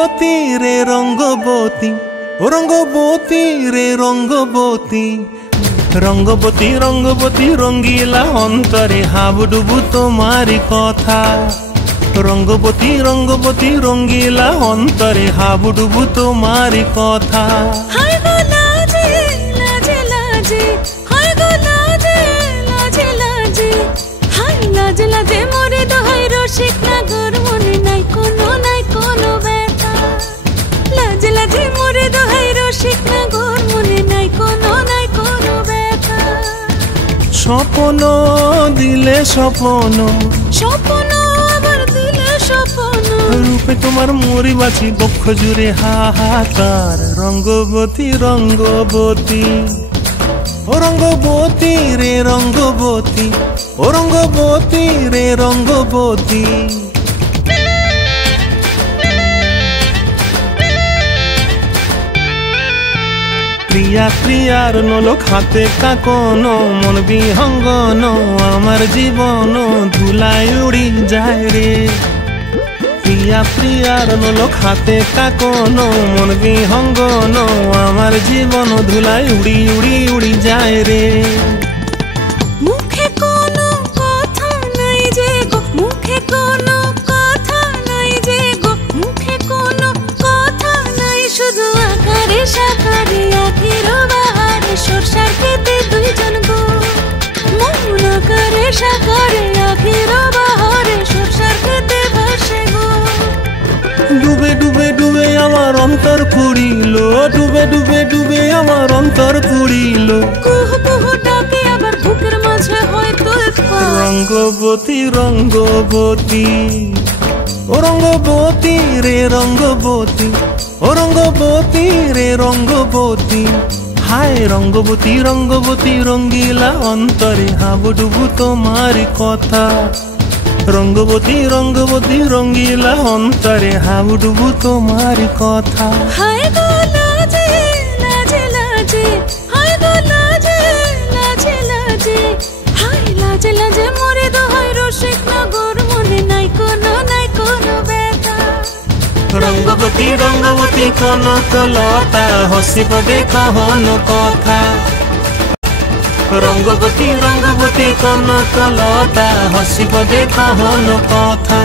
রঙ্গবতী রে রঙ্গবতী, ও রঙ্গবতী রে রঙ্গবতী, রঙ্গবতী রঙ্গবতী রঙ্গিলা অন্তরে হাবুডুবু তোমারি কথা। রঙ্গবতী রঙ্গবতী রঙ্গিলা অন্তরে হাবুডুবু তোমারি কথা। হায় গো লাজে লাজে লাজে, হায় গো লাজে লাজে লাজে, হায় লাজে লাজে মোরে দোহাই রসিক নাগর মনে নাই কোনো ব্যথা। লাজে লাজে মোরে দোহাই রসিক নাগর মনে নাই কোনো ব্যথা। স্বপ্ন দিলে স্বপ্ন, স্বপ্ন আবার দিলে স্বপ্ন, রূপে তোমার মরি বাছি বক্ষ জুড়ে হাহাকার। রঙ্গবতী রঙ্গবতী, ও রঙ্গবতী রে রঙ্গবতী, ও রঙ্গবতী রে রঙ্গবতী। প্রিয়া প্রিয়ার নলক হাতে কাকন, মন বিহঙ্গন আমার জীবন ধুলায় উড়ি যায় রে। প্রিয়া প্রিয়ার নলক হাতে কাকন, মন বিহঙ্গন আমার জীবন ধুলায় উড়ি উড়ি উড়ি যায় রে। মুখে কোনো কথা নাই যে গো, মুখে কোনো কথা নাই যে গো, মুখে কোনো কথা নাই, শুধু আকারে সাকারে আখির বাহারে সরষার খেতে দুইজন গো। মন আকারে সাকারে আখির বাহারে সরষার খেতে ভাসে গো। ডুবে ডুবে ডুবে আমার অন্তর পুড়িল, ডুবে ডুবে ডুবে আমার অন্তর পুড়িল। কুহু কুহু ডাকে আবার বুকের মাঝে হয়তো রঙ্গবতী রঙ্গবতী, ও রঙ্গবতী রে রঙ্গবতী, ও রঙ্গবতী রে রঙ্গবতী। হায় রঙ্গবতী রঙ্গবতী রঙ্গিলা অন্তরে হাবুডুবু তোমারি কথা। রঙ্গবতী রঙ্গবতী রঙ্গিলা অন্তরে হাবুডুবু তোমারি কথা। হায় গো লাজে লাজে লাজে, হায় গো লাজে লাজে লাজে, হায় লাজে লাজে মোরে দোহাই রসিক নগর মনে নাই কোনো ব্যথা। রঙ্গবতী রঙ্গবতী কনক লতা হসিব দেখ হন কথা। রঙ্গবতী রঙ্গবতী কনক লতা হসিব দেখ হন কথা।